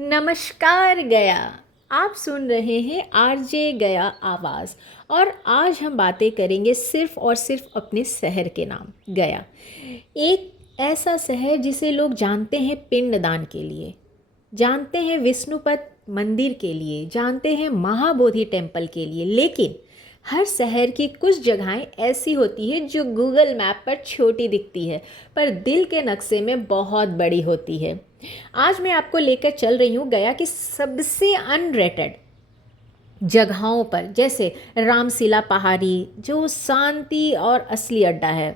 नमस्कार गया। आप सुन रहे हैं आरजे गया आवाज़। और आज हम बातें करेंगे सिर्फ और सिर्फ अपने शहर के नाम गया। एक ऐसा शहर जिसे लोग जानते हैं पिंडदान के लिए, जानते हैं विष्णुपद मंदिर के लिए, जानते हैं महाबोधि टेम्पल के लिए। लेकिन हर शहर की कुछ जगहें ऐसी होती है जो गूगल मैप पर छोटी दिखती है पर दिल के नक्शे में बहुत बड़ी होती है। आज मैं आपको लेकर चल रही हूँ गया की सबसे अनरेटेड जगहों पर, जैसे रामशिला पहाड़ी जो शांति और असली अड्डा है।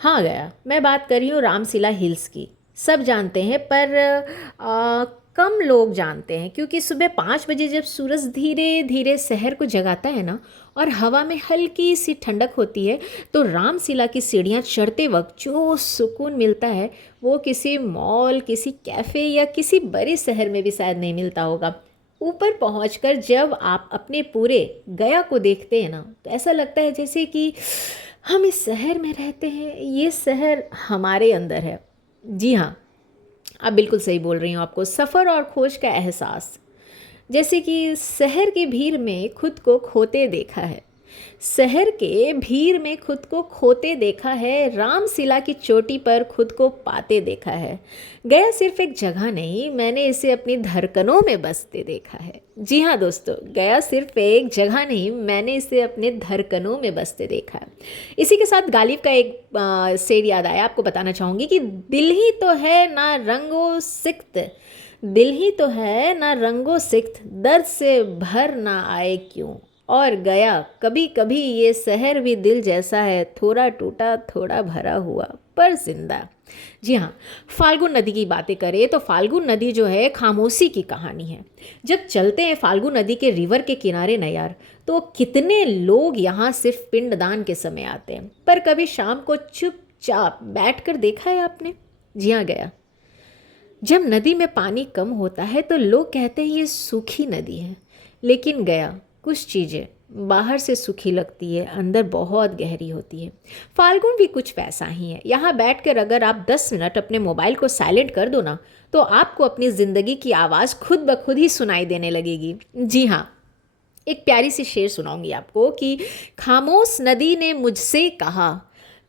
हाँ गया, मैं बात कर रही हूँ रामशिला हिल्स की। सब जानते हैं पर कम लोग जानते हैं, क्योंकि सुबह 5 बजे जब सूरज धीरे धीरे शहर को जगाता है ना, और हवा में हल्की सी ठंडक होती है, तो रामशिला की सीढ़ियाँ चढ़ते वक्त जो सुकून मिलता है वो किसी मॉल, किसी कैफ़े या किसी बड़े शहर में भी शायद नहीं मिलता होगा। ऊपर पहुंचकर जब आप अपने पूरे गया को देखते हैं ना, तो ऐसा लगता है जैसे कि हम इस शहर में रहते हैं, ये शहर हमारे अंदर है। जी हाँ, आप बिल्कुल सही बोल रही हूँ। आपको सफ़र और खोज का एहसास, जैसे कि शहर की भीड़ में खुद को खोते देखा है, शहर के भीड़ में खुद को खोते देखा है, रामशिला की चोटी पर खुद को पाते देखा है। गया सिर्फ एक जगह नहीं, मैंने इसे अपनी धड़कनों में बसते देखा है। जी हाँ दोस्तों, गया सिर्फ एक जगह नहीं, मैंने इसे अपने धड़कनों में बसते देखा है। इसी के साथ गालिब का एक शेर याद आया, आपको बताना चाहूँगी कि दिल ही तो है ना रंगो सिक्त, दिल ही तो है ना रंगो सिक्त, दर्द से भर ना आए क्यों। और गया कभी कभी ये शहर भी दिल जैसा है, थोड़ा टूटा थोड़ा भरा हुआ पर जिंदा। जी हाँ, फाल्गुन नदी की बातें करें तो फाल्गुन नदी जो है खामोशी की कहानी है। जब चलते हैं फाल्गुन नदी के रिवर के किनारे न यार, तो कितने लोग यहाँ सिर्फ पिंडदान के समय आते हैं, पर कभी शाम को चुपचाप बैठकर देखा है आपने? जी हाँ गया, जब नदी में पानी कम होता है तो लोग कहते हैं ये सूखी नदी है, लेकिन गया कुछ चीज़ें बाहर से सूखी लगती है, अंदर बहुत गहरी होती है। फाल्गुन भी कुछ वैसा ही है। यहाँ बैठकर अगर आप 10 मिनट अपने मोबाइल को साइलेंट कर दो ना, तो आपको अपनी ज़िंदगी की आवाज़ खुद ब खुद ही सुनाई देने लगेगी। जी हाँ, एक प्यारी सी शेर सुनाऊंगी आपको कि खामोश नदी ने मुझसे कहा,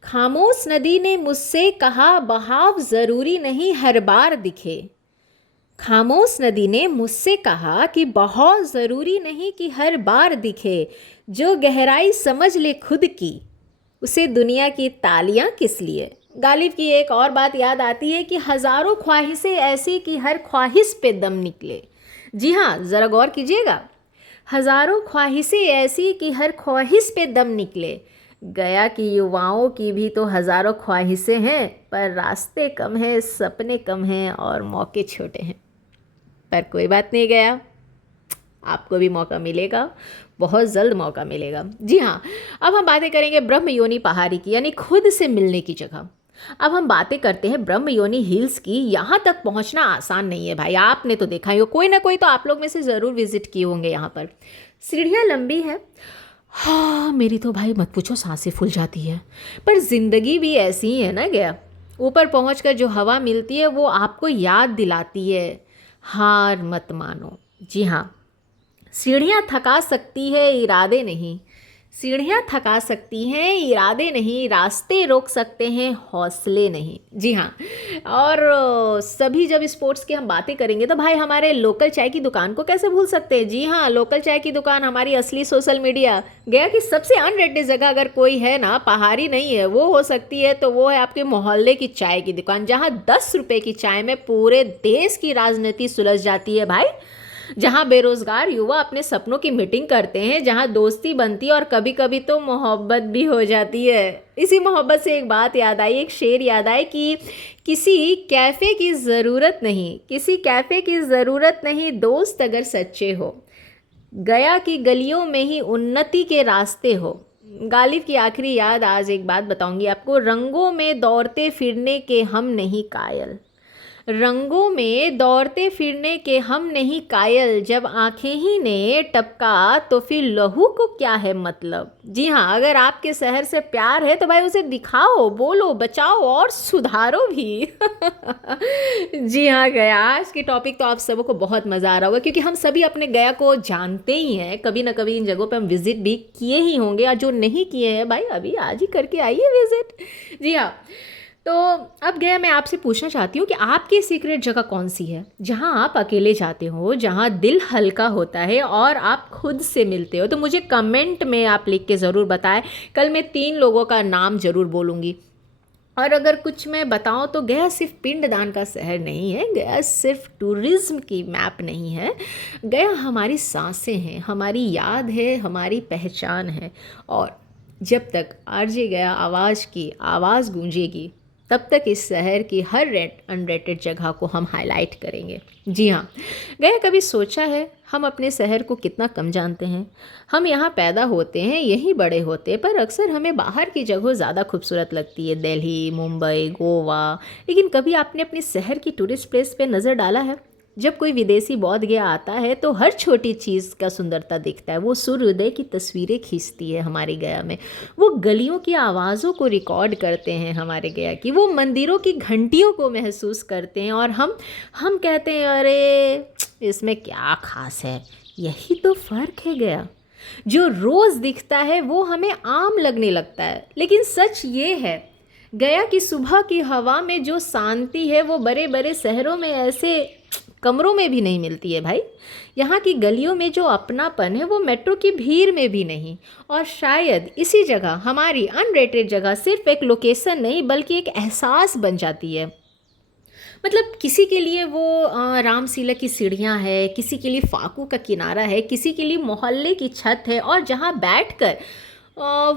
खामोश नदी ने मुझसे कहा, बहाव ज़रूरी नहीं हर बार दिखे। खामोश नदी ने मुझसे कहा कि बहुत ज़रूरी नहीं कि हर बार दिखे, जो गहराई समझ ले खुद की, उसे दुनिया की तालियां किस लिए। गालिब की एक और बात याद आती है कि हज़ारों ख्वाहिशें ऐसी कि हर ख्वाहिश पे दम निकले। जी हाँ, ज़रा गौर कीजिएगा, हज़ारों ख्वाहिशें ऐसी कि हर ख्वाहिश पे दम निकले। गया की युवाओं की भी तो हज़ारों ख्वाहिशें हैं, पर रास्ते कम हैं, सपने कम हैं और मौके छोटे हैं। पर कोई बात नहीं गया, आपको भी मौका मिलेगा, बहुत जल्द मौका मिलेगा। जी हाँ, अब हम बातें करेंगे ब्रह्म योनी पहाड़ी की, यानी खुद से मिलने की जगह। अब हम बातें करते हैं ब्रह्म योनी हिल्स की। यहाँ तक पहुँचना आसान नहीं है भाई, आपने तो देखा ही हो, कोई ना कोई तो आप लोग में से ज़रूर विजिट किए होंगे। यहाँ पर सीढ़ियाँ लंबी है, हाँ मेरी तो भाई मत पूछो, सांसें फूल जाती है। पर ज़िंदगी भी ऐसी ही है ना गया, ऊपर पहुँचकर जो हवा मिलती है वो आपको याद दिलाती है, हार मत मानो। जी हाँ, सीढ़ियाँ थका सकती है, इरादे नहीं। सीढ़ियाँ थका सकती हैं, इरादे नहीं। रास्ते रोक सकते हैं, हौसले नहीं। जी हाँ, और सभी जब स्पोर्ट्स की हम बातें करेंगे तो भाई हमारे लोकल चाय की दुकान को कैसे भूल सकते हैं। जी हाँ, लोकल चाय की दुकान हमारी असली सोशल मीडिया। गया की सबसे अनरेटेड जगह अगर कोई है ना, पहाड़ी नहीं है वो हो सकती है, तो वो है आपके मोहल्ले की चाय की दुकान, जहाँ 10 रुपये की चाय में पूरे देश की राजनीति सुलझ जाती है भाई। जहाँ बेरोजगार युवा अपने सपनों की मीटिंग करते हैं, जहाँ दोस्ती बनती है और कभी कभी तो मोहब्बत भी हो जाती है। इसी मोहब्बत से एक बात याद आई, एक शेर याद आए कि किसी कैफ़े की ज़रूरत नहीं, किसी कैफ़े की ज़रूरत नहीं, दोस्त अगर सच्चे हो। गया की गलियों में ही उन्नति के रास्ते हो। गालिब की आखिरी याद, आज एक बात बताऊंगी आपको, रंगों में दौड़ते फिरने के हम नहीं कायल। रंगों में दौड़ते फिरने के हम नहीं कायल, जब आंखें ही ने टपका तो फिर लहू को क्या है मतलब। जी हाँ, अगर आपके शहर से प्यार है तो भाई उसे दिखाओ, बोलो, बचाओ और सुधारो भी। जी हाँ गया, आज की टॉपिक तो आप सबको बहुत मज़ा आ रहा होगा, क्योंकि हम सभी अपने गया को जानते ही हैं, कभी ना कभी इन जगहों पे हम विज़िट भी किए ही होंगे, और जो नहीं किए हैं भाई अभी आज ही करके आइए विज़िट। जी हाँ, तो अब गया मैं आपसे पूछना चाहती हूँ कि आपकी सीक्रेट जगह कौन सी है, जहाँ आप अकेले जाते हो, जहाँ दिल हल्का होता है और आप खुद से मिलते हो। तो मुझे कमेंट में आप लिख के ज़रूर बताएं। कल मैं 3 लोगों का नाम ज़रूर बोलूँगी। और अगर कुछ मैं बताऊं तो गया सिर्फ पिंडदान का शहर नहीं है, गया सिर्फ टूरिज्म की मैप नहीं है, गया हमारी सांसें हैं, हमारी याद है, हमारी पहचान है। और जब तक आरजे गया आवाज़ की आवाज़ गूंजेगी, तब तक इस शहर की हर अनरेटेड जगह को हम हाईलाइट करेंगे। जी हाँ, गया कभी सोचा है हम अपने शहर को कितना कम जानते हैं। हम यहाँ पैदा होते हैं, यहीं बड़े होते हैं, पर अक्सर हमें बाहर की जगह ज़्यादा खूबसूरत लगती है, दिल्ली, मुंबई, गोवा। लेकिन कभी आपने अपने शहर की टूरिस्ट प्लेस पे नज़र डाला है? जब कोई विदेशी बौद्ध गया आता है तो हर छोटी चीज़ का सुंदरता दिखता है। वो सूर्योदय की तस्वीरें खींचती है हमारे गया में, वो गलियों की आवाज़ों को रिकॉर्ड करते हैं हमारे गया की, वो मंदिरों की घंटियों को महसूस करते हैं, और हम कहते हैं अरे इसमें क्या खास है। यही तो फ़र्क है गया। जो रोज़ दिखता है वो हमें आम लगने लगता है, लेकिन सच ये है गया की सुबह की हवा में जो शांति है वो बड़े बड़े शहरों में ऐसे कमरों में भी नहीं मिलती है भाई। यहाँ की गलियों में जो अपनापन है वो मेट्रो की भीड़ में भी नहीं। और शायद इसी जगह हमारी अनरेटेड जगह सिर्फ एक लोकेशन नहीं बल्कि एक एहसास बन जाती है। मतलब किसी के लिए वो रामसीला की सीढ़ियाँ है, किसी के लिए फाकू का किनारा है, किसी के लिए मोहल्ले की छत है, और जहाँ बैठकर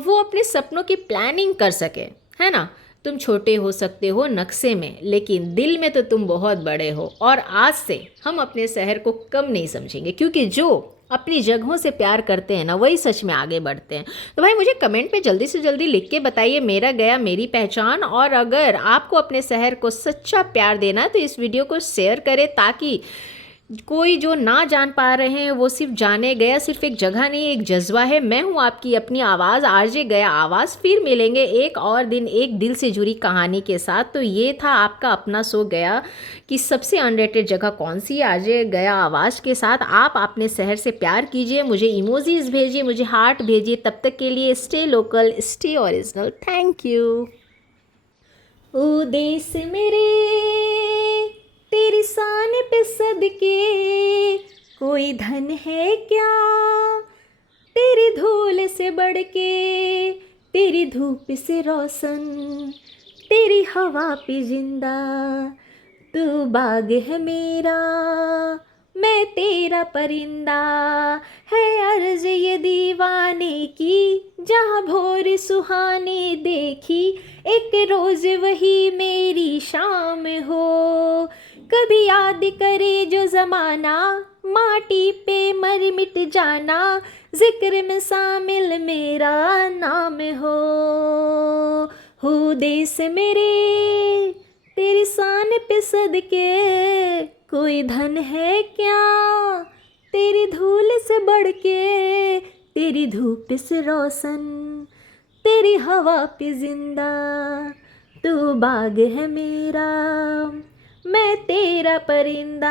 वो अपने सपनों की प्लानिंग कर सके, है ना। तुम छोटे हो सकते हो नक्शे में, लेकिन दिल में तो तुम बहुत बड़े हो। और आज से हम अपने शहर को कम नहीं समझेंगे, क्योंकि जो अपनी जगहों से प्यार करते हैं ना, वही सच में आगे बढ़ते हैं। तो भाई मुझे कमेंट में जल्दी से जल्दी लिख के बताइए, मेरा गया मेरी पहचान। और अगर आपको अपने शहर को सच्चा प्यार देना है तो इस वीडियो को शेयर करें, ताकि कोई जो ना जान पा रहे हैं वो सिर्फ जाने। गया सिर्फ एक जगह नहीं, एक जज्बा है। मैं हूँ आपकी अपनी आवाज़, आरजे गया आवाज़। फिर मिलेंगे एक और दिन एक दिल से जुड़ी कहानी के साथ। तो ये था आपका अपना शो गया कि सबसे अनरेटेड जगह कौन सी है, आरजे गया आवाज़ के साथ। आप अपने शहर से प्यार कीजिए, मुझे इमोजीज भेजिए, मुझे हार्ट भेजिए। तब तक के लिए stay local, stay original. Thank you. ओ देश मेरे तेरी शान पे सदके, कोई धन है क्या तेरी धूल से बढ़ के, तेरी धूप से रोशन, तेरी हवा पे जिंदा। तू बाग है मेरा, मैं तेरा परिंदा, है अर्ज ये दीवाने की, जहाँ भोर सुहाने देखी, एक रोज वही मेरी शाम हो। कभी याद करे जो ज़माना, माटी पे मर मिट जाना, जिक्र में शामिल मेरा नाम हो देश मेरे तेरी शान पे सदके, कोई धन है क्या तेरी धूल से बढ़ के, तेरी धूप से रोशन, तेरी हवा पे जिंदा। तू बाग है मेरा, मैं तेरा परिंदा।